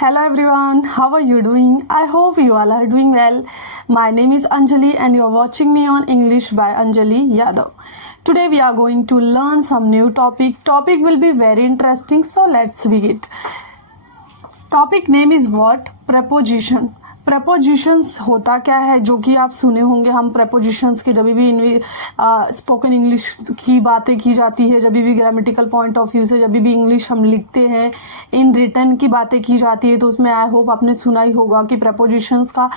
Hello everyone, how are you doing? I hope you all are doing well. My name is Anjali and you are watching me on English by Anjali Yadav. Today we are going to learn some new topic. Topic will be very interesting, so let's begin. Topic name is what? Preposition. Propositions होता क्या है, जो कि आप सुने होंगे. हम propositions के जब भी स्पोकन इंग्लिश की बातें की जाती है, जब भी ग्रामेटिकल पॉइंट ऑफ व्यू से जब भी इंग्लिश हम लिखते हैं, इन रिटर्न की बातें की जाती है, तो उसमें आई होप आपने सुना ही होगा कि प्रपोजिशंस का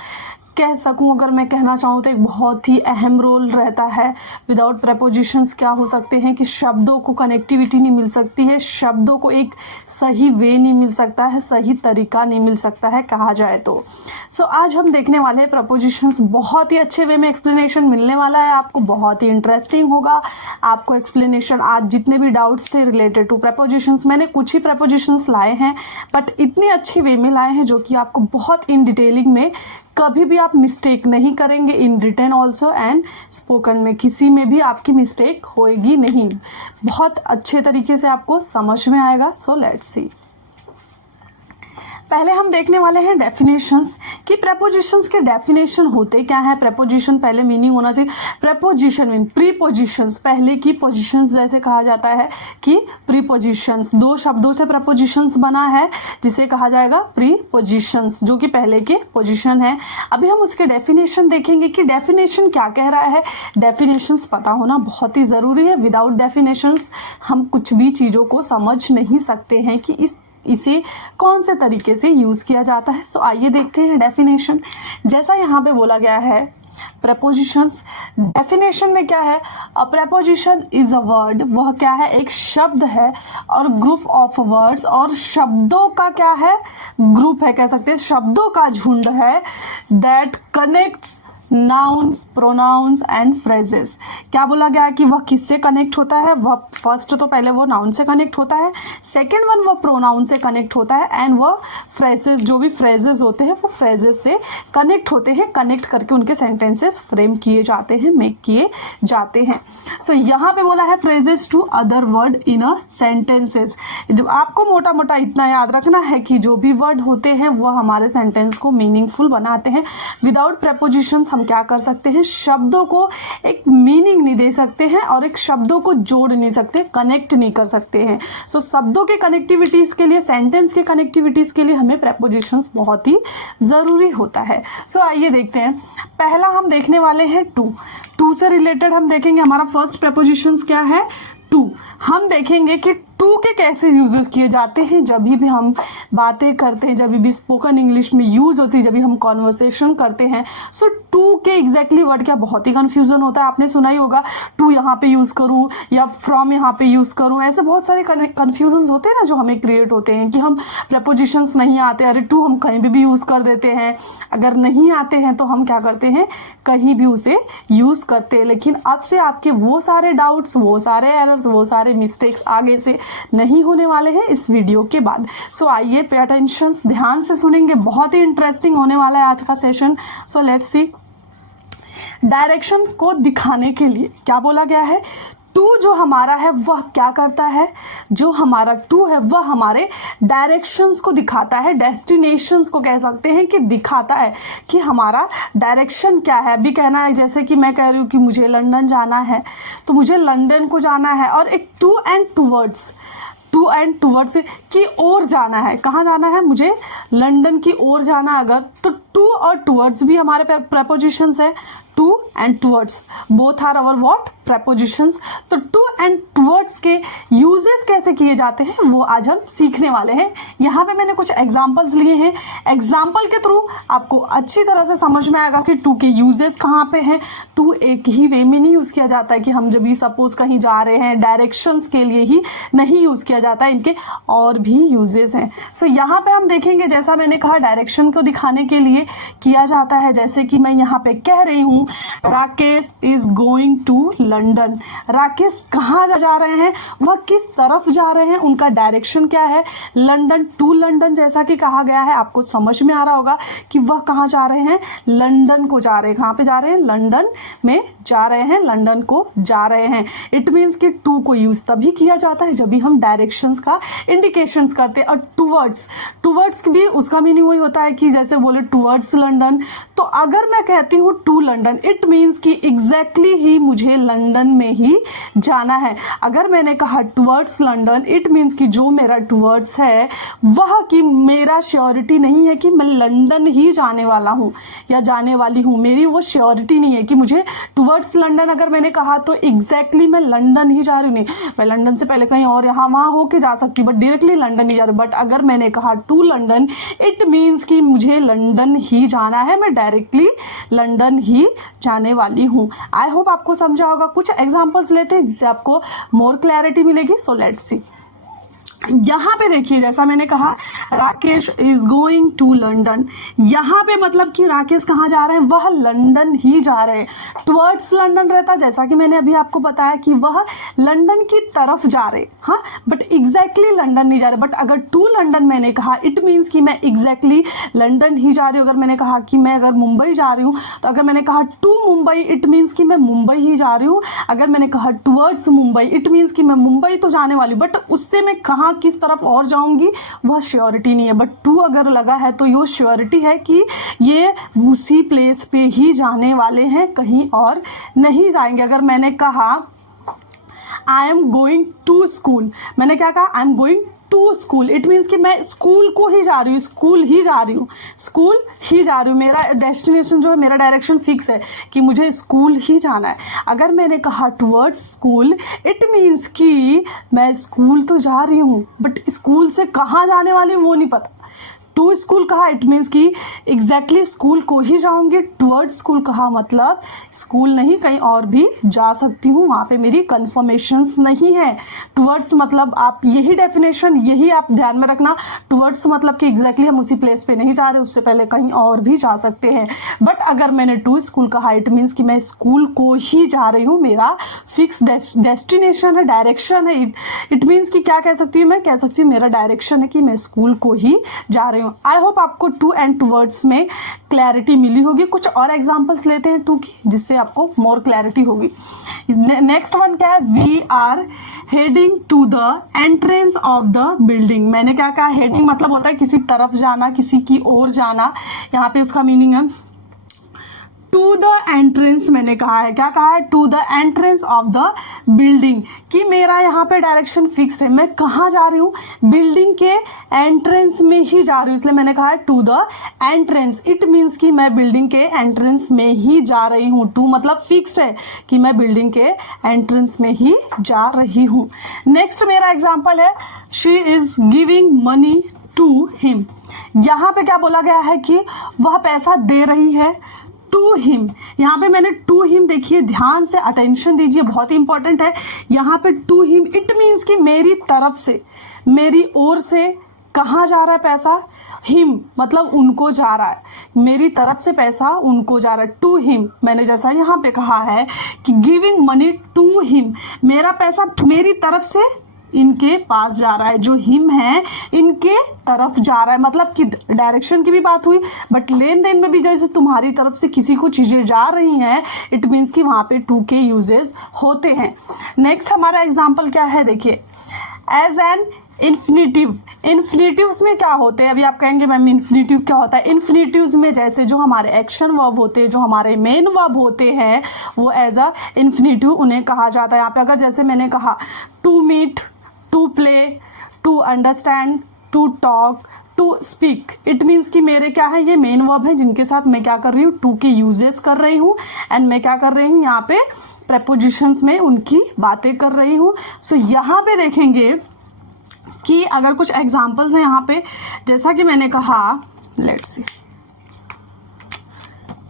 कह सकूं, अगर मैं कहना चाहूँ तो एक बहुत ही अहम रोल रहता है. विदाउट प्रपोजिशंस क्या हो सकते हैं कि शब्दों को कनेक्टिविटी नहीं मिल सकती है, शब्दों को एक सही वे नहीं मिल सकता है, सही तरीका नहीं मिल सकता है कहा जाए तो. सो आज हम देखने वाले हैं प्रपोजिशंस. बहुत ही अच्छे वे में एक्सप्लेनेशन मिलने वाला है आपको, बहुत ही इंटरेस्टिंग होगा आपको एक्सप्लेनेशन. आज जितने भी डाउट्स थे रिलेटेड टू प्रपोजिशंस, मैंने कुछ ही प्रपोजिशंस लाए हैं, बट इतनी अच्छी वे में लाए हैं जो कि आपको बहुत इन डिटेलिंग में कभी भी आप मिस्टेक नहीं करेंगे. In written also and spoken में किसी में भी आपकी मिस्टेक होएगी नहीं, बहुत अच्छे तरीके से आपको समझ में आएगा. सो लेट्स सी. पहले हम देखने वाले हैं डेफिनेशंस, कि प्रपोजिशंस के डेफिनेशन होते क्या है. प्रपोजिशन पहले मीनिंग होना चाहिए. प्रपोजिशन मीन प्रीपोजिशंस, पहले की पोजिशंस, जैसे कहा जाता है कि प्रीपोजिशंस दो शब्दों से प्रपोजिशंस बना है, जिसे कहा जाएगा प्रीपोजिशंस, जो कि पहले के पोजिशन है. अभी हम उसके डेफिनेशन देखेंगे कि डेफिनेशन क्या कह रहा है. डेफिनेशंस पता होना बहुत ही ज़रूरी है. विदाउट डेफिनेशंस हम कुछ भी चीज़ों को समझ नहीं सकते हैं कि इसे कौन से तरीके से यूज़ किया जाता है. सो आइए देखते हैं डेफिनेशन. जैसा यहाँ पे बोला गया है प्रपोजिशंस, डेफिनेशन में क्या है, अ प्रपोजिशन इज अ वर्ड, वह क्या है, एक शब्द है, और ग्रुप ऑफ वर्ड्स, और शब्दों का क्या है, ग्रुप है, कह सकते हैं शब्दों का झुंड है, that connects nouns, pronouns and phrases. क्या बोला गया है कि वह किससे कनेक्ट होता है. वह फर्स्ट तो पहले वो नाउन से कनेक्ट होता है, सेकेंड वन वो प्रोनाउन से कनेक्ट होता है, एंड वह फ्रेजेस, जो भी फ्रेजेस होते हैं वो फ्रेजेस से कनेक्ट होते हैं. कनेक्ट करके उनके सेंटेंसेस फ्रेम किए जाते हैं, मेक किए जाते हैं. सो यहाँ पे बोला है phrases to other word in a sentences. जो आपको मोटा मोटा इतना याद रखना है कि जो भी वर्ड होते हैं वह हमारे सेंटेंस को मीनिंगफुल बनाते हैं. विदाउट प्रपोजिशंस हम क्या कर सकते हैं, शब्दों को एक मीनिंग नहीं दे सकते हैं, और एक शब्दों को जोड़ नहीं सकते, कनेक्ट नहीं कर सकते हैं. सो शब्दों के कनेक्टिविटीज़ के लिए, सेंटेंस के कनेक्टिविटीज़ के लिए हमें प्रपोजिशंस बहुत ही ज़रूरी होता है. सो आइए देखते हैं. पहला हम देखने वाले हैं टू से रिलेटेड हम देखेंगे. हमारा फर्स्ट प्रपोजिशंस क्या है, टू. हम देखेंगे कि टू के कैसे यूजेस किए जाते हैं जब भी हम बातें करते हैं, जब भी स्पोकन इंग्लिश में यूज़ होती है, जब भी हम कॉन्वर्सेशन करते हैं. सो टू के एग्जैक्टली वर्ड क्या, बहुत ही कन्फ्यूज़न होता है. आपने सुना ही होगा टू यहाँ पे यूज़ करूँ या फ्रॉम यहाँ पे यूज़ करूँ, ऐसे बहुत सारे कन्फ्यूजन्स होते हैं ना जो हमें क्रिएट होते हैं, कि हम प्रपोजिशंस नहीं आते, अरे टू हम कहीं भी यूज़ कर देते हैं. अगर नहीं आते हैं तो हम क्या करते हैं, कहीं भी उसे यूज़ करते हैं. लेकिन अब से आपके वो सारे डाउट्स, वो सारे एरर्स, वो सारे मिस्टेक्स आगे से नहीं होने वाले हैं इस वीडियो के बाद. सो आइए पे अटेंशन, ध्यान से सुनेंगे, बहुत ही इंटरेस्टिंग होने वाला है आज का session. So let's C. Direction को दिखाने के लिए क्या बोला गया है, टू जो हमारा है वह क्या करता है, जो हमारा टू है वह हमारे डायरेक्शंस को दिखाता है, डेस्टिनेशंस को कह सकते हैं कि दिखाता है कि हमारा डायरेक्शन क्या है. अभी कहना है, जैसे कि मैं कह रही हूँ कि मुझे लंदन जाना है, तो मुझे लंदन को जाना है, और एक टू एंड टूवर्ड्स की ओर जाना है. कहाँ जाना है, मुझे लंदन की ओर जाना. अगर तो टू और टूवर्ड्स भी हमारे प्रपोजिशंस है. To and towards both are our what, prepositions. तो टू एंड टूवर्ड्स के यूजेस कैसे किए जाते हैं वो आज हम सीखने वाले हैं. यहाँ पे मैंने कुछ एग्जांपल्स लिए हैं. एग्जांपल के थ्रू आपको अच्छी तरह से समझ में आएगा कि टू के यूजेस कहाँ पे हैं. टू एक ही वे में नहीं यूज़ किया जाता है कि हम जब भी सपोज कहीं जा रहे हैं डायरेक्शंस के लिए ही नहीं यूज़ किया जाता है, इनके और भी यूजेस हैं. सो यहाँ पे हम देखेंगे, जैसा मैंने कहा डायरेक्शन को दिखाने के लिए किया जाता है. जैसे कि मैं यहाँ पे कह रही हूँ Rakesh is going to London. Rakesh कहाँ जा रहे हैं, वह किस तरफ जा रहे हैं, उनका डायरेक्शन क्या है, लंदन टू लंदन जैसा कि कहा गया है। आपको समझ में आ रहा होगा कि वह कहाँ जा रहे हैं, लंदन को जा रहे हैं। कहाँ पे जा रहे हैं, लंदन में जा रहे हैं, लंदन को जा रहे हैं। इट मीन्स कि टू को यूज़ तभी किया जाता है जब भी हम डायरेक्शंस का इंडिकेशंस करते हैं। और टूवर्ड्स भी उसका मीनिंग वही होता है कि जैसे बोले टूवर्ड्स लंदन। तो अगर मैं कहती हूँ टू लंदन, इट मीन्स कि एग्जैक्टली ही मुझे लंदन में ही जाना है। अगर मैंने कहा टूवर्ड्स लंदन, इट मीन्स कि जो मेरा टूवर्ड्स है वह कि मेरा श्योरिटी नहीं है कि मैं लंदन ही जाने वाला हूँ या जाने वाली हूँ। मेरी वो श्योरिटी नहीं है कि मुझे टूवर्ड्स लंदन अगर मैंने कहा तो एग्जैक्टली मैं लंदन ही जा रही हूँ। नहीं, मैं लंदन से पहले कहीं और यहाँ वहाँ होके जा सकती, बट डायरेक्टली लंदन ही जा रही। बट अगर मैंने कहा टू लंदन, इट मीन्स कि मुझे लंदन ही जाना है, मैं डायरेक्टली लंदन ही जाने वाली हूँ। आई होप आपको समझा होगा। कुछ एग्जाम्पल्स लेते हैं जिससे आपको मोर क्लैरिटी मिलेगी। So let's see. यहाँ पे देखिए, जैसा मैंने कहा Rakesh is going to London. यहाँ पे मतलब कि राकेश कहाँ जा रहे हैं, वह लंदन ही जा रहे हैं। टुवर्ड्स लंदन रहता, जैसा कि मैंने अभी आपको बताया कि वह लंदन की तरफ जा रहे, हाँ, बट एग्जैक्टली लंदन नहीं जा रहे। बट अगर टू लंदन मैंने कहा, इट मीन्स कि मैं एग्जैक्टली लंदन ही जा रही हूँ। अगर मैंने कहा कि मैं अगर मुंबई जा रही हूँ, तो अगर मैंने कहा टू मुंबई, इट मीन्स कि मैं मुंबई ही जा रही हूँ। अगर मैंने कहा टुवर्ड्स मुंबई, इट मीन्स कि मैं मुंबई तो जाने वाली हूँ, बट उससे मैं कहाँ किस तरफ और जाऊंगी वह श्योरिटी नहीं है। बट टू अगर लगा है तो ये श्योरिटी है कि ये उसी प्लेस पे ही जाने वाले हैं, कहीं और नहीं जाएंगे। अगर मैंने कहा I am going to school, मैंने क्या कहा, I am going to school, it means कि मैं स्कूल को ही जा रही हूँ, स्कूल ही जा रही हूँ, स्कूल ही जा रही हूँ। मेरा डेस्टिनेशन जो है, मेरा डायरेक्शन फिक्स है कि मुझे स्कूल ही जाना है। अगर मैंने कहा टुवर्ड्स स्कूल, इट मीन्स कि मैं स्कूल तो जा रही हूँ, बट स्कूल से कहाँ जाने वाली हूँ वो नहीं पता। टू स्कूल कहा, इट मीन्स कि एग्जैक्टली स्कूल को ही जाऊंगी। टुवर्ड्स स्कूल कहा मतलब स्कूल नहीं, कहीं और भी जा सकती हूँ, वहाँ पे मेरी कन्फर्मेशंस नहीं है। टुवर्ड्स मतलब आप यही डेफिनेशन, यही आप ध्यान में रखना। टुवर्ड्स मतलब कि एग्जैक्टली हम उसी प्लेस पे नहीं जा रहे, उससे पहले कहीं और भी जा सकते हैं। बट अगर मैंने टू स्कूल कहा, इट मीन्स कि मैं स्कूल को ही जा रही हूँ, मेरा फिक्स डेस्टिनेशन है, डायरेक्शन है। इट मीन्स कि क्या कह सकती हूँ, मैं कह सकती हूँ मेरा डायरेक्शन है कि मैं स्कूल को ही जा रही हूँ। आई होप आपको टू एंड टुवर्ड्स में क्लैरिटी मिली होगी। कुछ और एग्जांपल्स लेते हैं टू की, जिससे आपको मोर क्लैरिटी होगी। नेक्स्ट वन क्या है, we are heading to the entrance of the building. मैंने क्या कहा, हेडिंग मतलब होता है किसी तरफ जाना, किसी की ओर जाना। यहाँ पे उसका मीनिंग है टू द एंट्रेंस। मैंने कहा है, क्या कहा है, to the entrance of the building, कि मेरा यहाँ पे डायरेक्शन फिक्स है, मैं कहाँ जा रही हूँ, बिल्डिंग के एंट्रेंस में ही जा रही हूँ, इसलिए मैंने कहा है to the entrance. It means कि मैं बिल्डिंग के एंट्रेंस में ही जा रही हूँ। टू मतलब फिक्स है कि मैं बिल्डिंग के एंट्रेंस में ही जा रही हूँ। नेक्स्ट मेरा एग्जाम्पल है, she is giving money to him. यहाँ पे क्या बोला गया है कि वह पैसा दे रही है टू हिम। यहाँ पे मैंने टू हिम, देखिए ध्यान से अटेंशन दीजिए, बहुत ही इंपॉर्टेंट है। यहाँ पे टू हिम, इट मीन्स कि मेरी तरफ से, मेरी ओर से कहाँ जा रहा है पैसा, हिम मतलब उनको जा रहा है, मेरी तरफ से पैसा उनको जा रहा है, टू हिम। मैंने जैसा यहाँ पे कहा है कि गिविंग मनी टू हिम, मेरा पैसा मेरी तरफ से इनके पास जा रहा है, जो हिम है इनके तरफ जा रहा है। मतलब कि डायरेक्शन की भी बात हुई, बट लेन देन में भी जैसे तुम्हारी तरफ से किसी को चीज़ें जा रही हैं, इट मीन्स कि वहाँ पे टू के यूजेस होते हैं। नेक्स्ट हमारा एग्जाम्पल क्या है, देखिए, एज एन इन्फिनेटिव। इन्फिनेटिव्स में क्या होते हैं, अभी आप कहेंगे मैम इन्फिनेटिव क्या होता है। इन्फिनेटिव्स में जैसे जो हमारे एक्शन वर्ब होते हैं, जो हमारे मेन वर्ब होते हैं, वो एज अ इन्फिनेटिव उन्हें कहा जाता है। यहाँ पे अगर जैसे मैंने कहा to meet, to play, to understand, to talk, to speak, it means कि मेरे क्या है, ये मेन वर्ब है जिनके साथ मैं क्या कर रही हूँ, टू के यूजेस कर रही हूँ। एंड मैं क्या कर रही हूँ, यहाँ पे प्रेपोजिशंस में उनकी बातें कर रही हूँ। सो यहाँ पे देखेंगे कि अगर कुछ एग्जाम्पल्स हैं यहाँ पे, जैसा कि मैंने कहा, let's see,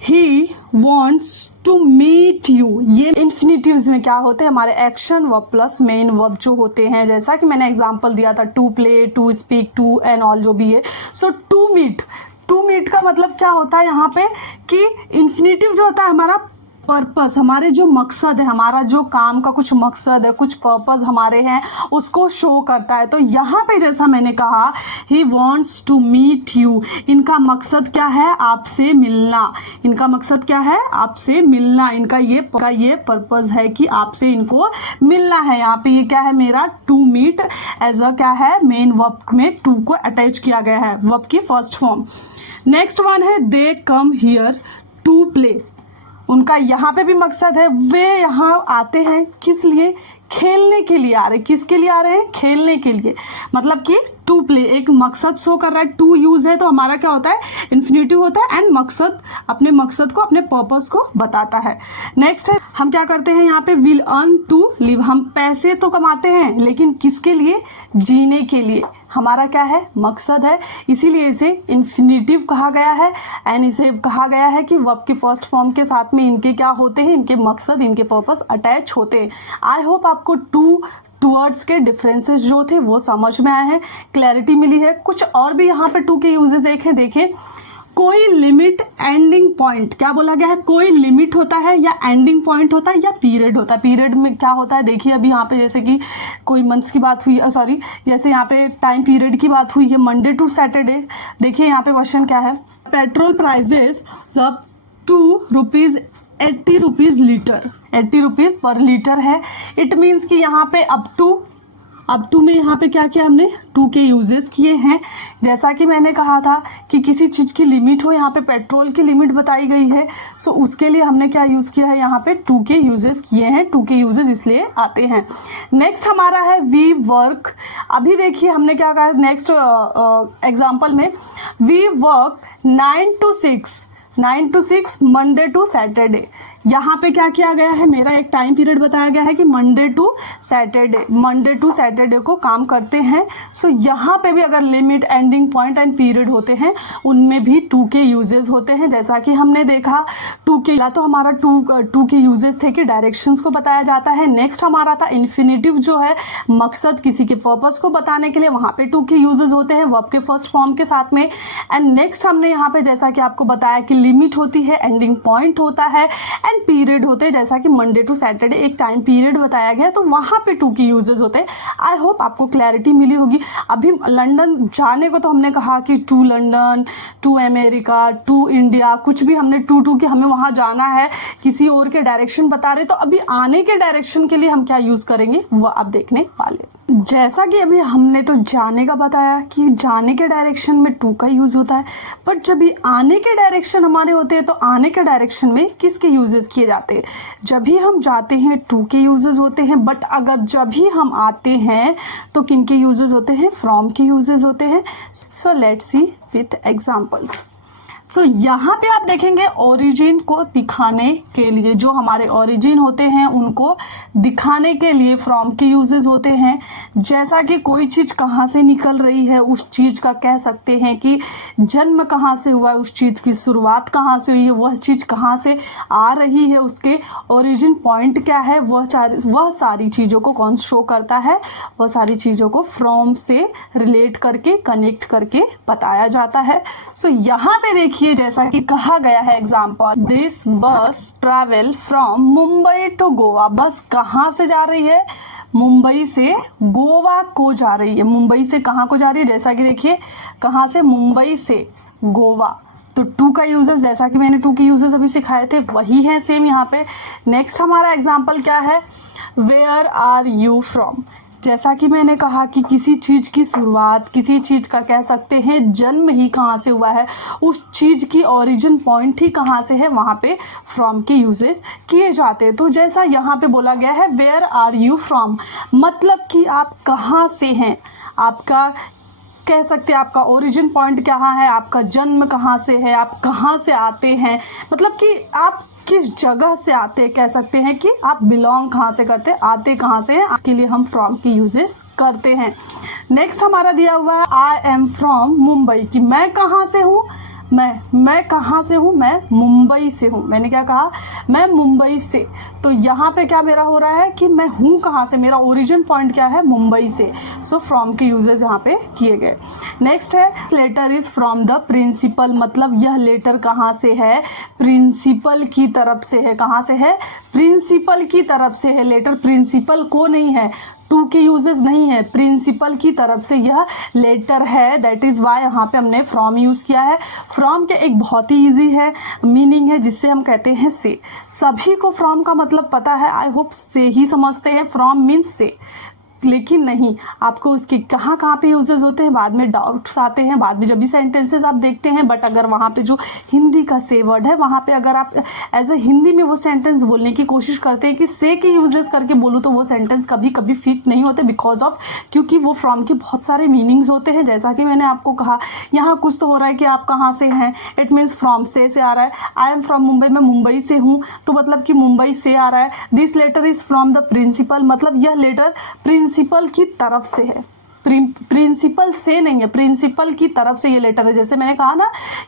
he wants to meet you. ये इन्फिनेटिव्स में क्या होते हैं, हमारे action verb plus main verb जो होते हैं, जैसा कि मैंने एग्जांपल दिया था, to play, to speak, to and all जो भी है। सो टू मीट का मतलब क्या होता है यहाँ पे कि इन्फिनेटिव जो होता है हमारा पर्पस, हमारे जो मकसद है, हमारा जो काम का कुछ मकसद है, कुछ पर्पस हमारे हैं, उसको शो करता है। तो यहाँ पे जैसा मैंने कहा, he wants to meet you, इनका मकसद क्या है, आपसे मिलना। इनका मकसद क्या है, आपसे मिलना। इनका ये पर्पस है कि आपसे इनको मिलना है। यहाँ पे ये क्या है मेरा, टू मीट एज अ क्या है, मेन वर्ब में टू को अटैच किया गया है, वर्ब की फर्स्ट फॉर्म। नेक्स्ट वन है दे कम हियर टू प्ले, उनका यहाँ पे भी मकसद है, वे यहाँ आते हैं किस लिए, खेलने के लिए आ रहे हैं। किसके लिए आ रहे हैं, खेलने के लिए। मतलब कि टू प्ले एक मकसद शो कर रहा है, टू यूज है तो हमारा क्या होता है, इन्फिनिटिव होता है, एंड मकसद अपने मकसद को, अपने पर्पस को बताता है। नेक्स्ट है, हम क्या करते हैं यहाँ पे, विल अर्न टू लिव, हम पैसे तो कमाते हैं लेकिन किसके लिए, जीने के लिए। हमारा क्या है, मकसद है, इसीलिए इसे इन्फिनिटिव कहा गया है। एंड इसे कहा गया है कि वर्ब की फर्स्ट फॉर्म के साथ में इनके क्या होते हैं, इनके मकसद, इनके पर्पस अटैच होते हैं। आई होप आपको टू वर्ड्स के डिफरेंसेस जो थे वो समझ में आए हैं, क्लैरिटी मिली है। कुछ और भी यहाँ पे टू के यूजेस देखें। कोई लिमिट, एंडिंग पॉइंट, क्या बोला गया है, कोई लिमिट होता है या एंडिंग पॉइंट होता है या पीरियड होता है। पीरियड में क्या होता है, देखिए अभी यहाँ पे जैसे कि कोई मंथ्स की बात हुई, सॉरी जैसे यहाँ पे टाइम पीरियड की बात हुई है, मंडे टू सैटरडे। देखिए यहाँ पे क्वेश्चन क्या है, पेट्रोल प्राइजेस सब ₹80 लीटर, 80 रुपीज़ पर लीटर है। इट मीन्स कि यहाँ पे अप टू में यहाँ पे क्या किया हमने, टू के यूजेस किए हैं। जैसा कि मैंने कहा था कि किसी चीज़ की लिमिट हो, यहाँ पे पेट्रोल की लिमिट बताई गई है, सो उसके लिए हमने क्या यूज़ किया है, यहाँ पे टू के यूजेस किए हैं। टू के यूजेस इसलिए आते हैं। नेक्स्ट हमारा है वी वर्क। अभी देखिए हमने क्या कहा नेक्स्ट एग्जाम्पल में, we work 9 to 6 Monday to Saturday. यहाँ पे क्या किया गया है, मेरा एक टाइम पीरियड बताया गया है कि मंडे टू सैटरडे को काम करते हैं। सो यहाँ पे भी अगर limit, ending point and period होते हैं, उनमें भी टू के यूजेस होते हैं। जैसा कि हमने देखा टू के, या तो हमारा टू के यूजेस थे कि डायरेक्शंस को बताया जाता है। नेक्स्ट हमारा था इन्फिनिटिव, जो है मकसद, किसी के पर्पस को बताने के लिए, वहाँ पे टू के यूजेस होते हैं वर्ब के फर्स्ट फॉर्म के साथ में। एंड नेक्स्ट हमने यहाँ पे जैसा कि आपको बताया कि लिमिट होती है, एंडिंग पॉइंट होता है एंड पीरियड होते हैं। जैसा कि मंडे टू सैटरडे एक टाइम पीरियड बताया गया, तो वहाँ पे टू की यूजेस होते हैं। आई होप आपको क्लैरिटी मिली होगी। अभी लंदन जाने को तो हमने कहा कि to London, to America, to India, कुछ भी हमने टू के हमें वहाँ जाना है, किसी और के डायरेक्शन बता रहे, तो अभी आने के डायरेक्शन के लिए हम क्या यूज़ करेंगे वो आप देखने वाले। जैसा कि अभी हमने तो जाने का बताया कि जाने के डायरेक्शन में टू का यूज़ होता है, बट जब भी आने के डायरेक्शन हमारे होते हैं तो आने के डायरेक्शन में किसके यूजेस किए जाते हैं, जब भी हम जाते हैं टू के यूजेस होते हैं, बट अगर जब भी हम आते हैं तो किन के यूजेस होते हैं, फ्रॉम के यूजेस होते हैं। So let's see with examples. So यहाँ पे आप देखेंगे ओरिजिन को दिखाने के लिए, जो हमारे ओरिजिन होते हैं उनको दिखाने के लिए फ्रॉम के यूजेस होते हैं। जैसा कि कोई चीज़ कहाँ से निकल रही है, उस चीज़ का कह सकते हैं कि जन्म कहाँ से हुआ है, उस चीज़ की शुरुआत कहाँ से हुई है, वह चीज़ कहाँ से आ रही है, उसके ओरिजिन पॉइंट क्या है, वह सारी चीज़ों को कौन शो करता है, वह सारी चीज़ों को फ्रॉम से रिलेट करके, कनेक्ट करके बताया जाता है। सो यहाँ पे देखिए जैसा कि कहा गया है example, this bus travel from Mumbai to Goa. Bus कहाँ से जा रही है, मुंबई से गोवा को जा रही है। मुंबई से कहाँ को जा रही है, जैसा कि देखिए कहाँ से, मुंबई से गोवा। तो टू का यूजेस, जैसा कि मैंने टू के यूजेस अभी सिखाए थे, वही है सेम यहाँ पे। नेक्स्ट हमारा एग्जाम्पल क्या है, वेयर आर यू फ्रॉम। जैसा कि मैंने कहा कि किसी चीज़ की शुरुआत, किसी चीज़ का कह सकते हैं जन्म ही कहाँ से हुआ है, उस चीज़ की ओरिजिन पॉइंट ही कहाँ से है, वहाँ पे फ्रॉम के यूजेस किए जाते हैं। तो जैसा यहाँ पे बोला गया है वेयर आर यू फ्रॉम, मतलब कि आप कहाँ से हैं, आपका कह सकते हैं आपका ओरिजिन पॉइंट कहाँ है, आपका जन्म कहाँ से है, आप कहाँ से आते हैं, मतलब कि आप किस जगह से आते हैं, कह सकते हैं कि आप बिलोंग कहाँ से करते हैं, आते कहाँ से हैं, इसके लिए हम फ्रॉम की यूजेस करते हैं। नेक्स्ट हमारा दिया हुआ है आई एम फ्रॉम मुंबई, कि मैं कहाँ से हूँ, मैं कहाँ से हूँ, मैं मुंबई से हूँ। मैंने क्या कहा, मैं मुंबई से। तो यहाँ पे क्या मेरा हो रहा है कि मैं हूँ कहाँ से, मेरा ओरिजिन पॉइंट क्या है, मुंबई से। सो फ्रॉम के यूजेस यहाँ पे किए गए। नेक्स्ट है letter is from the principal, मतलब यह लेटर कहाँ से है, प्रिंसिपल की तरफ से है। कहाँ से है, प्रिंसिपल की तरफ से है। लेटर प्रिंसिपल को नहीं है, टू के यूजेस नहीं है, प्रिंसिपल की तरफ से यह लेटर है। दैट इज़ वाई यहाँ पे हमने फ्रॉम यूज़ किया है। फ्रॉम के एक बहुत ही ईजी है मीनिंग है जिससे हम कहते हैं से। सभी को फ्रॉम का मतलब पता है, आई होप से ही समझते हैं, फ्रॉम मीन्स से। लेकिन नहीं, आपको उसके कहाँ कहाँ पे यूजेस होते हैं बाद में डाउट्स आते हैं, बाद में जब भी सेंटेंसेस आप देखते हैं। बट अगर वहाँ पे जो हिंदी का से वर्ड है, वहाँ पे अगर आप एज अ हिंदी में वो सेंटेंस बोलने की कोशिश करते हैं कि से के यूजेस करके बोलूँ, तो वो सेंटेंस कभी कभी फिट नहीं होते बिकॉज ऑफ, क्योंकि वो फ्रॉम के बहुत सारे मीनिंग्स होते हैं। जैसा कि मैंने आपको कहा, यहाँ कुछ तो हो रहा है कि आप कहाँ से हैं, इट मीन्स फ्रॉम से आ रहा है। आई एम फ्रॉम मुंबई, मैं मुंबई से हूँ, तो मतलब कि मुंबई से आ रहा है। This letter is from the principal, मतलब यह लेटर प्रिंसिपल की तरफ से है, प्रिंसिपल से नहीं है, प्रिंसिपल की तरफ से ये लेटर है। जैसे मैंने कहा ना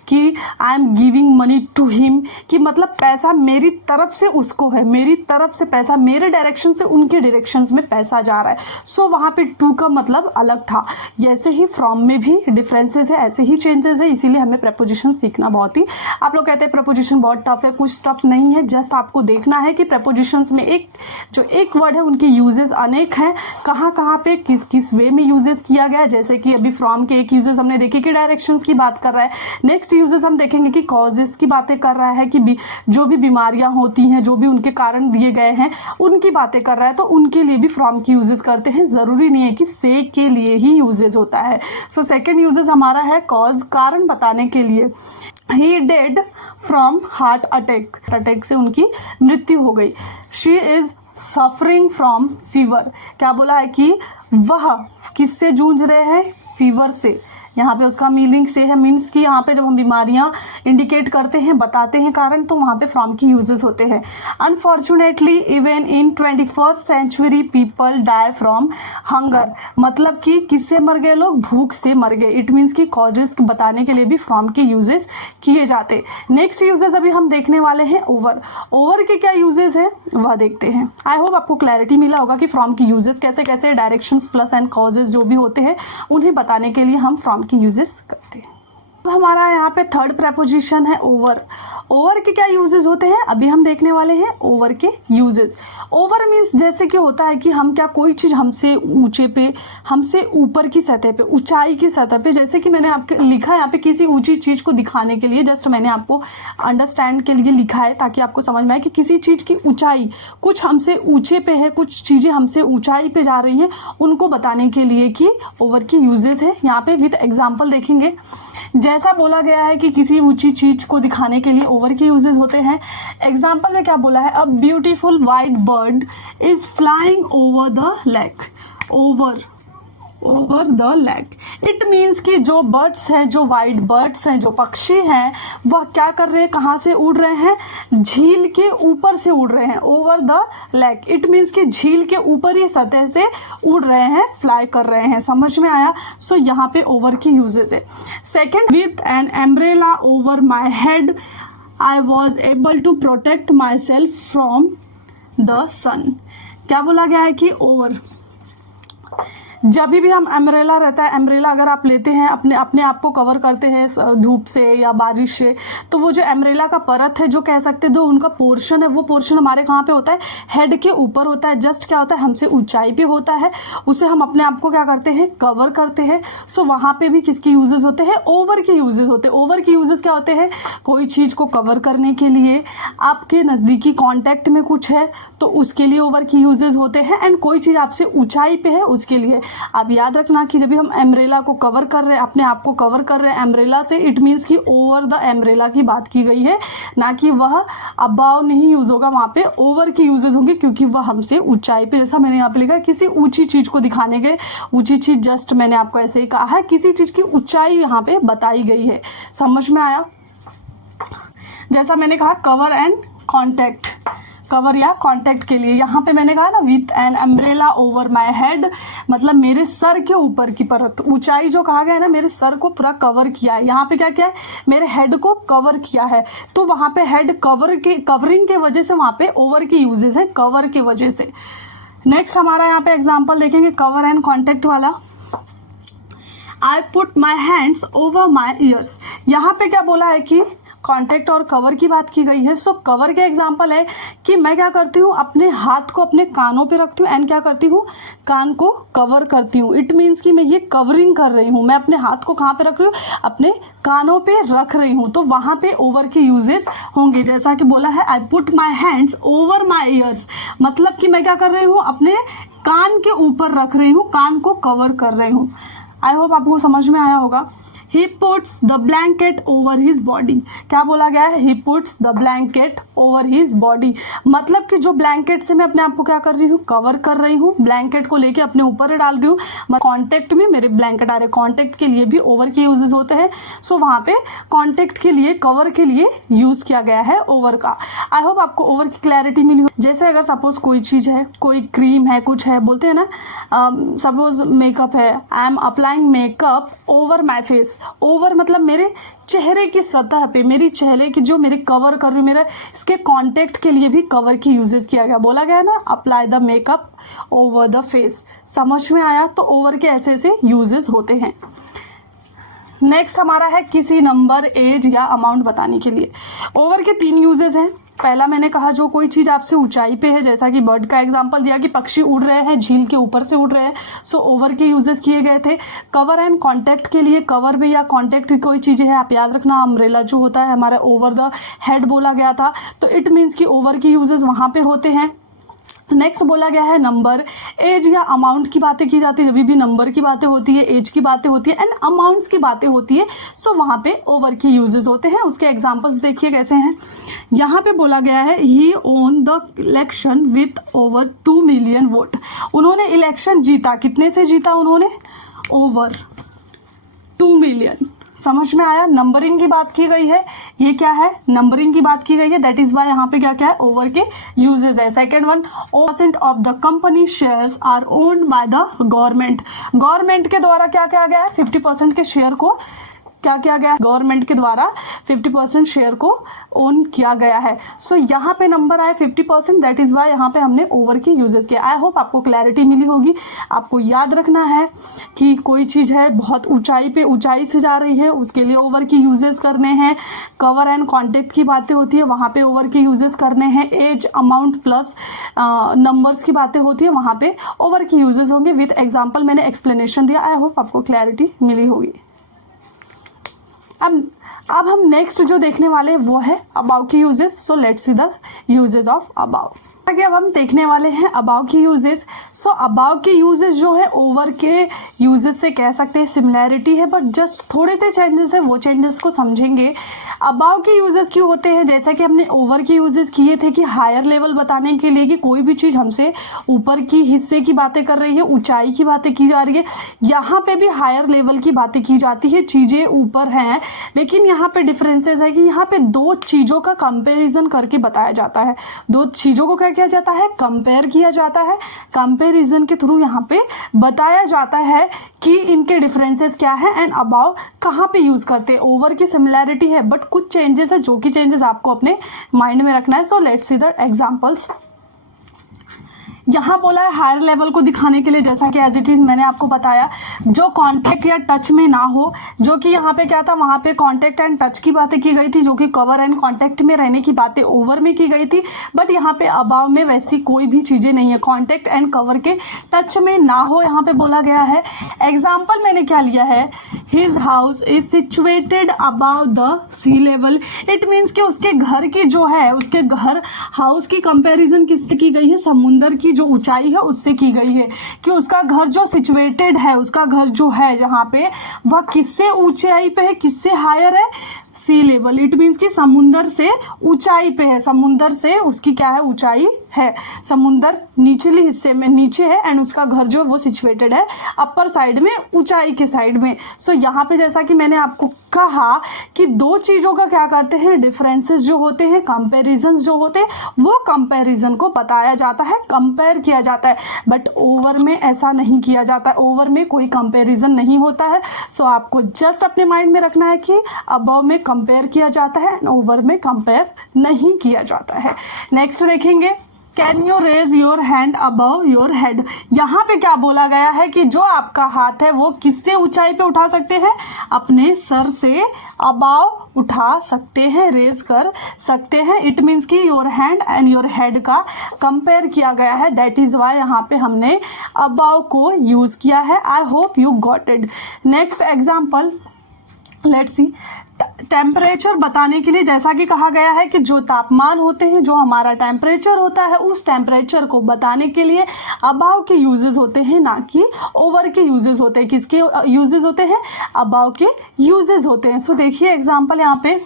कि I am giving money to him, कि मतलब पैसा मेरी तरफ से उसको है, मेरी तरफ से पैसा, मेरे डायरेक्शन से उनके डायरेक्शंस में पैसा जा रहा है। सो वहाँ पे टू का मतलब अलग था। ऐसे ही फ्रॉम में भी डिफरेंसेस है, ऐसे ही चेंजेस है, इसीलिए हमें प्रपोजिशन सीखना बहुत ही, आप लोग कहते हैं प्रपोजिशन बहुत टफ है, कुछ टफ नहीं है। जस्ट आपको देखना है कि प्रपोजिशंस में एक वर्ड है, उनके यूजेस अनेक हैं, कहाँ कहाँ पे किस किस वे में यूजेस किया गया है। जैसे कि अभी फ्रॉम के एक यूजेस हमने देखे कि डायरेक्शंस की बात कर रहा है। नेक्स्ट यूजेस हम देखेंगे कि कॉजेस की बातें कर रहा है, कि जो भी बीमारियां होती हैं, जो भी उनके कारण दिए गए हैं, उनकी बातें कर रहा है, तो उनके लिए भी फ्रॉम की यूजेस करते हैं। ज़रूरी नहीं है कि से के लिए ही यूजेस होता है। सो सेकेंड यूजेस हमारा है कॉज, कारण बताने के लिए। ही डेड फ्रॉम हार्ट अटैक से उनकी मृत्यु हो गई। She is suffering from fever, क्या बोला है कि वह किससे जूझ रहे हैं, फीवर से। यहाँ पे उसका मीनिंग से है, मीन्स कि यहाँ पे जब हम बीमारियाँ इंडिकेट करते हैं, बताते हैं कारण, तो वहाँ पे फ्रॉम की यूजेस होते हैं। Unfortunately even in 21st century people die from hunger, मतलब कि किससे मर गए लोग, भूख से मर गए। इट मीन्स कि कॉजेस बताने के लिए भी फ्रॉम के यूजेस किए जाते। नेक्स्ट यूजेस अभी हम देखने वाले हैं ओवर के क्या यूजेस है वह देखते हैं। आई होप आपको क्लैरिटी मिला होगा कि फ्रॉम की यूजेस कैसे कैसे, डायरेक्शंस प्लस एंड कॉजेस जो भी होते हैं उन्हें बताने के लिए हम फ्रॉम की यूजेस करते हैं। अब हमारा यहाँ पे थर्ड प्रपोजिशन है ओवर के क्या यूजेस होते हैं, अभी हम देखने वाले हैं ओवर के यूजेस। ओवर मीन्स जैसे कि होता है कि हम क्या, कोई चीज़ हमसे ऊंचे पे, हमसे ऊपर की सतह पे, ऊंचाई की सतह पे, जैसे कि मैंने आपके लिखा है यहाँ पे किसी ऊंची चीज़ को दिखाने के लिए, जस्ट मैंने आपको अंडरस्टैंड के लिए लिखा है ताकि आपको समझ में आए कि किसी चीज़ की ऊंचाई, कुछ हमसे ऊंचे पे है, कुछ चीज़ें हमसे ऊंचाई पे जा रही हैं, उनको बताने के लिए कि ओवर की यूजेस है। यहाँ पे विद एग्जाम्पल देखेंगे। जैसा बोला गया है कि किसी ऊंची चीज़ को दिखाने के लिए ओवर के यूजेस होते हैं। एग्जाम्पल में क्या बोला है, a beautiful white bird is flying over the lake, over the lake. It means कि जो बर्ड्स हैं, जो वाइट बर्ड्स हैं, जो पक्षी हैं, वह क्या कर रहे हैं, कहाँ से उड़ रहे हैं, झील के ऊपर से उड़ रहे हैं, over the lake. It means कि झील के ऊपरी सतह से उड़ रहे हैं, फ्लाई कर रहे हैं। समझ में आया। सो यहाँ पे ओवर की यूजेस है। Second, with an umbrella over my head I was able to protect myself from the sun. क्या बोला गया है कि ओवर, जब भी हम एम्ब्रेला रहता है, एम्ब्रेला अगर आप लेते हैं, अपने आप को कवर करते हैं धूप से या बारिश से, तो वो जो एम्ब्रेला का परत है, जो कह सकते हैं जो उनका पोर्शन है, वो पोर्शन हमारे कहाँ पे होता है, हेड के ऊपर होता है। जस्ट क्या होता है, हमसे ऊंचाई पे होता है, उसे हम अपने आप को क्या करते हैं, कवर करते हैं। सो वहाँ पे भी किसके यूजेस होते हैं, ओवर के यूजेस होते हैं। ओवर के यूजेस क्या होते हैं, कोई चीज़ को कवर करने के लिए, आपके नज़दीकी कॉन्टैक्ट में कुछ है तो उसके लिए ओवर की यूजेस होते हैं, एंड कोई चीज़ आपसे ऊंचाई पे है उसके लिए। आप याद रखना कि जब भी हम एम्ब्रेला को कवर कर रहे हैं, अपने आप को कवर कर रहे हैं एम्ब्रेला से, इट मीन्स कि ओवर द एम्ब्रेला की बात की गई है, ना कि वह अबाव नहीं यूज़ होगा, वहाँ पे ओवर के यूजेस होंगे, क्योंकि वह हमसे ऊंचाई पे, जैसा मैंने यहाँ पे लिखा है, किसी ऊंची चीज़ को दिखाने के, ऊंची चीज़ जस्ट मैंने आपको ऐसे ही कहा है, किसी चीज़ की ऊंचाई यहाँ पे बताई गई है। समझ में आया। जैसा मैंने कहा कवर एंड कॉन्टैक्ट, कवर या कॉन्टेक्ट के लिए। यहाँ पे मैंने कहा ना with an umbrella over my head, मतलब मेरे सर के ऊपर की परत, ऊंचाई जो कहा गया है ना, मेरे सर को पूरा कवर किया है। यहाँ पे क्या किया है, मेरे हेड को कवर किया है, तो वहाँ पे हेड कवरिंग के वजह से वहाँ पे ओवर की यूजेस है, कवर की वजह से। नेक्स्ट हमारा यहाँ पे एग्जाम्पल देखेंगे कवर एंड कॉन्टेक्ट वाला। I put my hands over my years. यहाँ पे क्या बोला है कि कॉन्टेक्ट और कवर की बात की गई है। सो कवर के एग्जाम्पल है कि मैं क्या करती हूँ, अपने हाथ को अपने कानों पे रखती हूँ एंड क्या करती हूँ, कान को कवर करती हूँ। इट मीन्स कि मैं ये कवरिंग कर रही हूँ, मैं अपने हाथ को कहाँ पे रख रही हूँ, अपने कानों पे रख रही हूँ, तो वहाँ पे ओवर के यूजेस होंगे। जैसा कि बोला है I put my hands over my years, मतलब कि मैं क्या कर रही हूँ, अपने कान के ऊपर रख रही हूँ, कान को कवर कर रही हूँ। आई होप आपको समझ में आया होगा। He puts the blanket over his body। क्या बोला गया है, He puts the blanket over his body, मतलब कि जो ब्लैंकेट से मैं अपने आप को क्या कर रही हूँ, कवर कर रही हूँ, ब्लैंकेट को लेके अपने ऊपर डाल रही हूँ। कॉन्टेक्ट में मेरे ब्लैंकेट आ रहे, कॉन्टेक्ट के लिए भी ओवर के यूजेस होते हैं। सो वहाँ पे कॉन्टेक्ट के लिए, कवर के लिए यूज़ किया गया है ओवर का। आई होप आपको ओवर की क्लैरिटी मिली हो। जैसे अगर सपोज कोई चीज़ है, कोई क्रीम है, कुछ है, बोलते हैं ना, सपोज मेकअप है, I am applying makeup over my face. Over मतलब मेरे चेहरे की सतह पे, मेरी चेहरे की जो मेरे कवर कर रही हूँ, मेरा इसके कॉन्टेक्ट के लिए भी कवर की यूजेस किया गया। बोला गया ना apply the makeup over the face. समझ में आया? तो ओवर के ऐसे ऐसे यूजेस होते हैं। नेक्स्ट हमारा है किसी नंबर, एज या अमाउंट बताने के लिए। ओवर के 3 यूजेस हैं। पहला मैंने कहा जो कोई चीज़ आपसे ऊंचाई पे है, जैसा कि बर्ड का एग्जांपल दिया कि पक्षी उड़ रहे हैं, झील के ऊपर से उड़ रहे हैं, सो ओवर के यूजेस किए गए थे। कवर एंड कॉन्टेक्ट के लिए, कवर में या कॉन्टेक्ट की कोई चीज़ें है, आप याद रखना अम्ब्रेला जो होता है हमारा ओवर द हेड बोला गया था, तो इट मीन्स कि ओवर के यूजेस वहाँ पे होते हैं। नेक्स्ट बोला गया है नंबर, एज या अमाउंट की बातें की जाती है। जब भी नंबर की बातें होती है, एज की बातें होती है एंड अमाउंट्स की बातें होती है, सो वहाँ पे ओवर की यूजेस होते हैं। उसके एग्जांपल्स देखिए कैसे हैं। यहाँ पे बोला गया है he won the election with over 2 million vote. उन्होंने इलेक्शन जीता, कितने से जीता उन्होंने, ओवर 2 मिलियन। समझ में आया? नंबरिंग की बात की गई है, ये क्या है, नंबरिंग की बात की गई है, दैट इज वाई यहाँ पे क्या क्या है, ओवर के यूजेस है। Second one, % of the company shares are owned by the government. Government के द्वारा क्या किया गया है, 50% के शेयर को क्या किया गया है, गवर्नमेंट के द्वारा 50% शेयर को ओन किया गया है। सो यहाँ पे नंबर आए 50%, दैट इज वाई यहाँ पे हमने ओवर के यूजेस किया। आई होप आपको क्लैरिटी मिली होगी। आपको याद रखना है कि कोई चीज़ है बहुत ऊंचाई पे, ऊंचाई से जा रही है, उसके लिए ओवर की यूजेस करने हैं। कवर एंड कॉन्टेक्ट की बातें होती है, वहाँ पे ओवर के यूजेस करने हैं। एज, अमाउंट प्लस नंबर्स की बातें होती है, वहाँ पे ओवर की यूजेस होंगे। विथ एग्जाम्पल मैंने एक्सप्लेनेशन दिया। आई होप आपको क्लैरिटी मिली होगी। अब हम नेक्स्ट जो देखने वाले हैं वो है अबाव की uses. So let's see the uses of above. आगे अब हम देखने वाले हैं अबाव की यूजेस। सो अबाव के यूजेस जो है ओवर के यूजेस से कह सकते हैं सिमिलैरिटी है, बट जस्ट थोड़े से चेंजेस है, वो चेंजेस को समझेंगे। अबाव के यूजेस क्यों होते हैं, जैसा कि हमने ओवर के यूजेस किए थे कि हायर लेवल बताने के लिए कि कोई भी चीज़ हमसे ऊपर की हिस्से की बातें कर रही है, ऊंचाई की बातें की जा रही है। यहाँ पे भी हायर लेवल की बातें की जाती है, चीज़ें ऊपर हैं, लेकिन यहाँ पे डिफरेंसेस है कि यहाँ पे 2 चीज़ों का कंपेरिजन करके बताया जाता है। 2 चीज़ों को क्या किया जाता है, कंपेयर किया जाता है। कंपैरिजन के थ्रू यहाँ पे बताया जाता है कि इनके डिफरेंसेस क्या है एंड अबाव कहाँ पे यूज करते हैं। ओवर की सिमिलैरिटी है, बट कुछ चेंजेस है जो कि चेंजेस आपको अपने माइंड में रखना है। सो लेट्स सी द एग्जांपल्स। यहाँ बोला है हायर लेवल को दिखाने के लिए, जैसा कि एज इट इज मैंने आपको बताया, जो कांटेक्ट या टच में ना हो, जो कि यहाँ पे क्या था, वहाँ पे कांटेक्ट एंड टच की बातें की गई थी, जो कि कवर एंड कांटेक्ट में रहने की बातें ओवर में की गई थी। बट यहाँ पे अबाव में वैसी कोई भी चीज़ें नहीं है, कांटेक्ट एंड कवर के टच में ना हो, यहाँ पे बोला गया है। एग्जाम्पल मैंने क्या लिया है, his house is situated above the sea level. It means कि उसके घर की जो है, उसके घर हाउस की कंपेरिजन किससे की गई है, समुंदर की जो ऊंचाई है उससे की गई है, कि उसका घर जो सिचुएटेड है, उसका घर जो है जहाँ पे, वह किससे ऊंचाई पे है, किससे हायर है, सी लेवल, इट मीन्स कि समुंदर से ऊंचाई पे है, समुंदर से उसकी क्या है, ऊंचाई है। समुंदर निचले हिस्से में नीचे है एंड उसका घर जो है वो सिचुएटेड है अपर साइड में, ऊंचाई के साइड में। सो यहाँ पे जैसा कि मैंने आपको कहा कि दो चीज़ों का क्या करते हैं, डिफरेंसेस जो होते हैं, कंपैरिजन जो होते हैं, वो कंपैरिजन को बताया जाता है, कंपेयर किया जाता है। बट ओवर में ऐसा नहीं किया जाता है, ओवर में कोई कंपैरिजन नहीं होता है। सो आपको जस्ट अपने माइंड में रखना है कि अबव में कंपेयर किया जाता है एंड ओवर में कंपेयर नहीं किया जाता है। नेक्स्ट देखेंगे, can you raise your hand above your head. यहाँ पे क्या बोला गया है कि जो आपका हाथ है वो किससे ऊंचाई पे उठा सकते हैं, अपने सर से अबव उठा सकते हैं, रेज कर सकते हैं। इट मीन्स कि your hand and your head का कंपेयर किया गया है, दैट इज वाई यहाँ पे हमने अबव को यूज किया है। I hope you got it. Next example let's see, temperature बताने के लिए जैसा कि कहा गया है कि जो तापमान होते हैं, जो हमारा टेम्परेचर होता है, उस टेम्परेचर को बताने के लिए अबव के यूजेस होते हैं, ना कि ओवर के यूजेस होते हैं। किसके यूजेस होते हैं, अबव के यूजेस होते हैं। सो देखिए एग्जांपल यहाँ पे,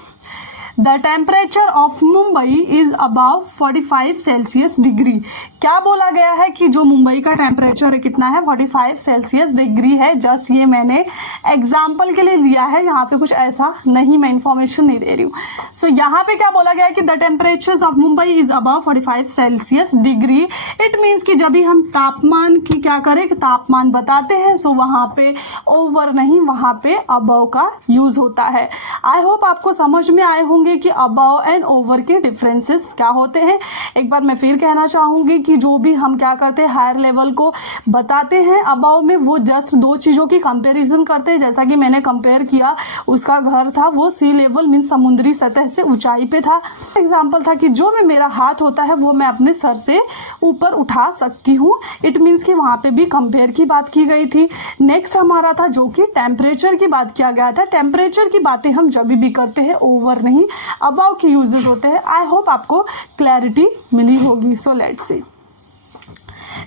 the temperature of Mumbai is above 45 Celsius degree. क्या बोला गया है कि जो मुंबई का टेम्परेचर है कितना है, 45 सेल्सियस डिग्री है। जस्ट ये मैंने एग्जाम्पल के लिए लिया है, यहाँ पे कुछ ऐसा नहीं, मैं इंफॉर्मेशन नहीं दे रही हूँ। सो यहाँ पे क्या बोला गया है कि the temperature of Mumbai is above 45 Celsius degree. It means कि जब भी हम तापमान की क्या करें, तापमान बताते हैं, सो वहाँ पे ओवर नहीं, वहाँ पे अबव का यूज होता है। आई होप आपको समझ में आए होंगे कि अबव एंड ओवर के डिफरेंसेस क्या होते हैं। एक बार मैं फिर कहना चाहूँगी कि जो भी हम क्या करते हैं, हायर लेवल को बताते हैं अबव में, वो जस्ट दो चीज़ों की कंपैरिजन करते हैं। जैसा कि मैंने कंपेयर किया, उसका घर था वो सी लेवल मीन समुद्री सतह से ऊंचाई पे था। एग्जाम्पल था कि जो मैं मेरा हाथ होता है वो मैं अपने सर से ऊपर उठा सकती हूँ। इट मीन्स कि वहाँ पे भी कंपेयर की बात की गई थी। नेक्स्ट हमारा था जो कि टेम्परेचर की बात किया गया था। टेम्परेचर की बातें हम जब भी करते हैं, ओवर नहीं, अबव के यूजेस होते हैं। आई होप आपको क्लैरिटी मिली होगी। सो लेट्स सी,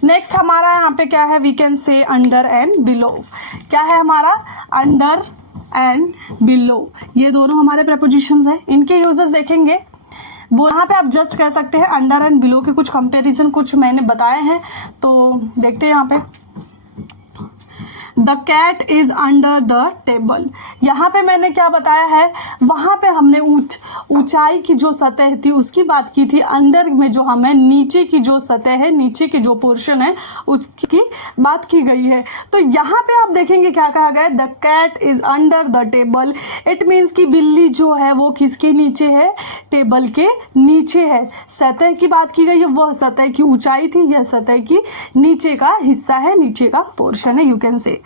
नेक्स्ट हमारा यहाँ पे क्या है, we can say under and below. क्या है हमारा, अंडर एंड बिलो, ये दोनों हमारे प्रपोजिशंस हैं। इनके यूजेस देखेंगे, वो यहाँ पे आप जस्ट कह सकते हैं अंडर एंड बिलो के कुछ कंपैरिजन कुछ मैंने बताए हैं, तो देखते हैं यहाँ पे। The cat is under the table. यहाँ पे मैंने क्या बताया है, वहाँ पे हमने ऊंचाई की जो सतह थी उसकी बात की थी। अंडर में जो हमें नीचे की जो सतह है, नीचे की जो पोर्शन है, उसकी बात की गई है। तो यहाँ पे आप देखेंगे क्या कहा गया है, the cat is under the table. It means कि बिल्ली जो है वो किसके नीचे है, टेबल के नीचे है। सतह की बात की गई है, वह सतह की ऊंचाई थी, यह सतह की नीचे का हिस्सा है, नीचे का पोर्शन है, यू कैन से।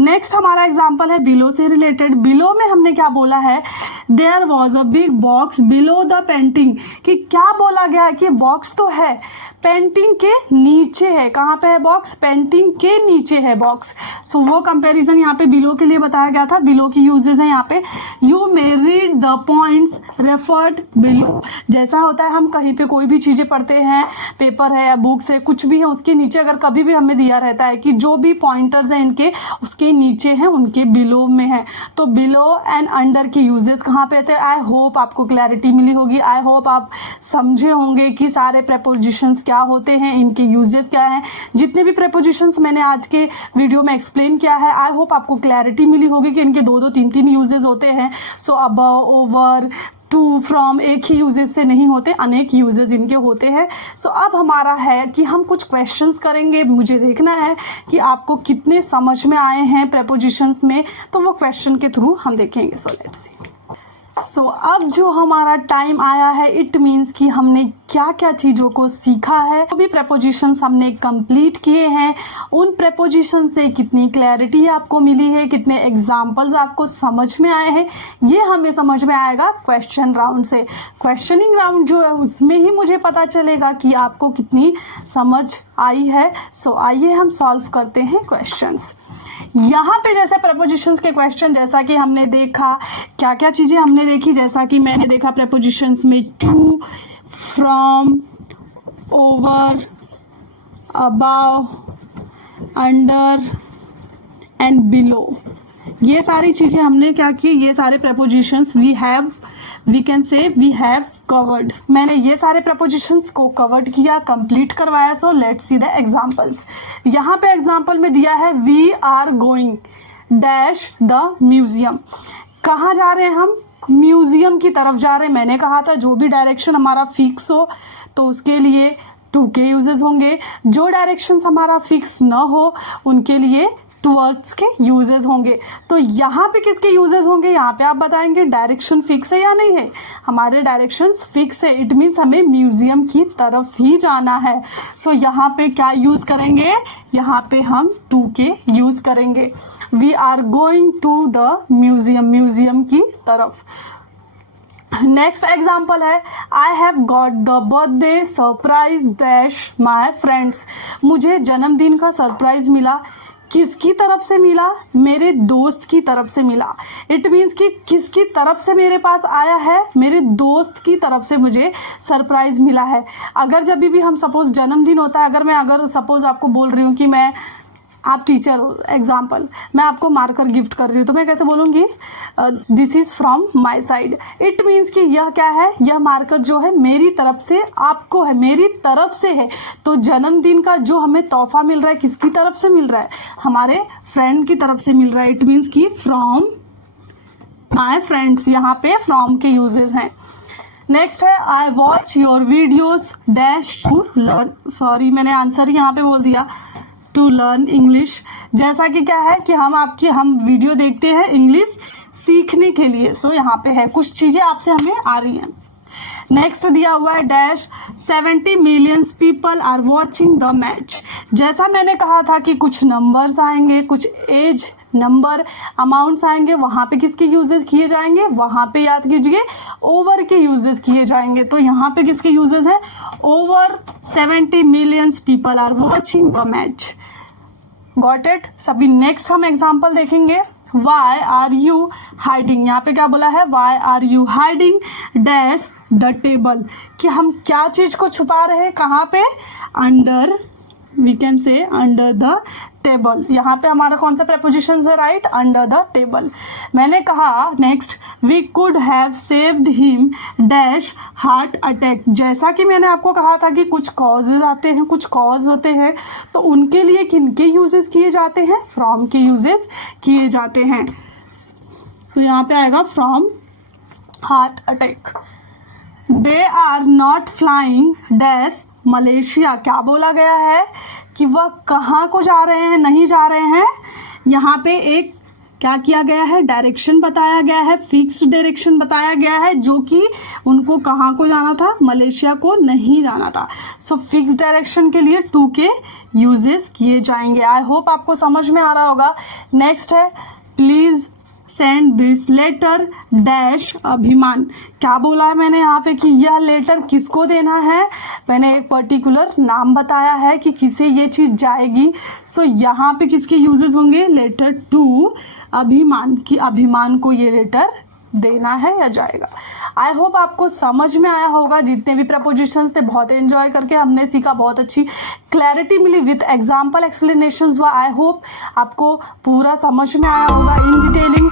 नेक्स्ट हमारा एग्जाम्पल है बिलो से रिलेटेड। बिलो में हमने क्या बोला है, there was a big box below the painting. कि क्या बोला गया है कि बॉक्स तो है, पेंटिंग के नीचे है। कहाँ पे है बॉक्स, पेंटिंग के नीचे है बॉक्स। सो वो कंपैरिजन यहाँ पे बिलो के लिए बताया गया था। बिलो की यूजेस है यहाँ पे, you may read the points referred below. जैसा होता है हम कहीं पे कोई भी चीज़ें पढ़ते हैं, पेपर है या बुक्स है, कुछ भी है, उसके नीचे अगर कभी भी हमें दिया रहता है कि जो भी पॉइंटर्स हैं इनके उसके नीचे हैं, उनके बिलो में है। तो बिलो एंड अंडर के यूजेस कहाँ पे थे। आई होप आपको क्लैरिटी मिली होगी। आई होप आप समझे होंगे कि सारे प्रेपोजिशंस क्या होते हैं, इनके यूजेस क्या हैं। जितने भी प्रेपोजिशंस मैंने आज के वीडियो में एक्सप्लेन किया है, आई होप आपको क्लैरिटी मिली होगी कि इनके दो दो तीन तीन यूजेस होते हैं। सो अबव, ओवर, टू, फ्रॉम एक ही यूजेस से नहीं होते, अनेक यूजेस इनके होते हैं। सो अब हमारा है कि हम कुछ क्वेश्चंस करेंगे। मुझे देखना है कि आपको कितने समझ में आए हैं प्रेपोजिशंस में, तो वो क्वेश्चन के थ्रू हम देखेंगे। सो लेट्स सी। सो अब जो हमारा टाइम आया है, इट मीन्स कि हमने क्या क्या चीज़ों को सीखा है, वो भी प्रेपोजिशंस हमने कंप्लीट किए हैं। उन प्रेपोजिशन से कितनी क्लैरिटी आपको मिली है, कितने एग्जाम्पल्स आपको समझ में आए हैं, ये हमें समझ में आएगा क्वेश्चन राउंड से। क्वेश्चनिंग राउंड जो है उसमें ही मुझे पता चलेगा कि आपको कितनी समझ आई है। सो आइए हम सॉल्व करते हैं क्वेश्चंस। यहाँ पे जैसे प्रपोजिशंस के क्वेश्चन, जैसा कि हमने देखा, क्या क्या चीज़ें हमने देखी, जैसा कि मैंने देखा प्रपोजिशंस में to, from, over, above, under and below. ये सारी चीज़ें हमने क्या की, ये सारे prepositions we can say we have covered. मैंने ये सारे प्रपोजिशंस को कवर्ड किया, कंप्लीट करवाया। So let's see the examples. यहाँ पे एग्जांपल में दिया है we are going dash the museum. कहाँ जा रहे हैं हम? म्यूजियम की तरफ जा रहे हैं। मैंने कहा था जो भी डायरेक्शन हमारा फिक्स हो तो उसके लिए टू के यूजेस होंगे, जो डायरेक्शंस हमारा फिक्स न हो उनके लिए टूवर्ड्स के यूजेस होंगे। तो यहाँ पे किसके यूजेस होंगे? यहाँ पे आप बताएंगे डायरेक्शन फिक्स है या नहीं है। हमारे डायरेक्शंस फिक्स है, इट मीन्स हमें म्यूजियम की तरफ ही जाना है। सो यहाँ पे क्या यूज़ करेंगे? यहाँ पे हम टू के यूज़ करेंगे। We are going to the museum, museum की तरफ। नेक्स्ट एग्जाम्पल है I have got the birthday surprise dash my friends. मुझे जन्मदिन का सरप्राइज मिला। किसकी तरफ से मिला? मेरे दोस्त की तरफ से मिला। इट मीन्स कि किसकी तरफ से मेरे पास आया है? मेरे दोस्त की तरफ से मुझे सरप्राइज मिला है। अगर जब भी हम सपोज जन्मदिन होता है, अगर सपोज आपको बोल रही हूँ कि आप टीचर हो, एग्जाम्पल मैं आपको मार्कर गिफ्ट कर रही हूँ, तो मैं कैसे बोलूँगी? This is from my side. It means कि यह क्या है? यह मार्कर जो है मेरी तरफ से आपको है, मेरी तरफ से है। तो जन्मदिन का जो हमें तोहफा मिल रहा है किसकी तरफ से मिल रहा है? हमारे फ्रेंड की तरफ से मिल रहा है। इट मीन्स कि फ्रॉम माई फ्रेंड्स। यहाँ पे फ्रॉम के यूजेस हैं। नेक्स्ट है I watch your videos dash to learn. Sorry, मैंने आंसर यहाँ पे बोल दिया, टू लर्न इंग्लिश। जैसा कि क्या है कि हम वीडियो देखते हैं इंग्लिश सीखने के लिए। सो यहाँ पे है कुछ चीज़ें आपसे हमें आ रही हैं। नेक्स्ट दिया हुआ है dash 70 millions people are watching the match. जैसा मैंने कहा था कि कुछ नंबर्स आएंगे, कुछ एज नंबर अमाउंट्स आएंगे, वहाँ पे किसके यूजेस किए जाएंगे? वहाँ पे याद कीजिए ओवर के यूजेस किए जाएंगे। तो यहाँ पे किसके यूजेस हैं? Over 70 millions people are watching the match. Got it सभी। नेक्स्ट हम एग्जाम्पल देखेंगे। Why are you hiding. यहाँ पे क्या बोला है? Why are you hiding dash the table. कि हम क्या चीज़ को छुपा रहे हैं? कहाँ पे? Under, we can say under the table. यहाँ पे हमारा कौन सा प्रपोजिशन है? Right, under the table. मैंने कहा next we could have saved him dash heart attack. जैसा कि मैंने आपको कहा था कि कुछ कॉजेज आते हैं, कुछ कॉज होते हैं, तो उनके लिए किनके यूजेस किए जाते हैं? फ्रॉम के यूजेस किए जाते हैं। तो यहाँ पे आएगा from heart attack. They are not flying dash Malaysia. क्या बोला गया है कि वह कहाँ को जा रहे हैं? नहीं जा रहे हैं। यहाँ पे एक क्या किया गया है? डायरेक्शन बताया गया है, फिक्स्ड डायरेक्शन बताया गया है, जो कि उनको कहाँ को जाना था? मलेशिया को नहीं जाना था। सो फिक्स्ड डायरेक्शन के लिए टू के यूजेस किए जाएंगे। आई होप आपको समझ में आ रहा होगा। नेक्स्ट है please send this letter dash Abhiman. क्या बोला है मैंने यहाँ पे कि यह लेटर किसको देना है? मैंने एक पर्टिकुलर नाम बताया है कि किसे ये चीज़ जाएगी। सो यहाँ पे किसके यूजेस होंगे? लेटर टू अभिमान, कि अभिमान को ये लेटर देना है या जाएगा। आई होप आपको समझ में आया होगा। जितने भी प्रपोजिशंस थे बहुत एंजॉय करके हमने सीखा, बहुत अच्छी क्लैरिटी मिली विथ एग्जाम्पल एक्सप्लेनेशंस हुआ। आई होप आपको पूरा समझ में आया होगा इन डिटेलिंग।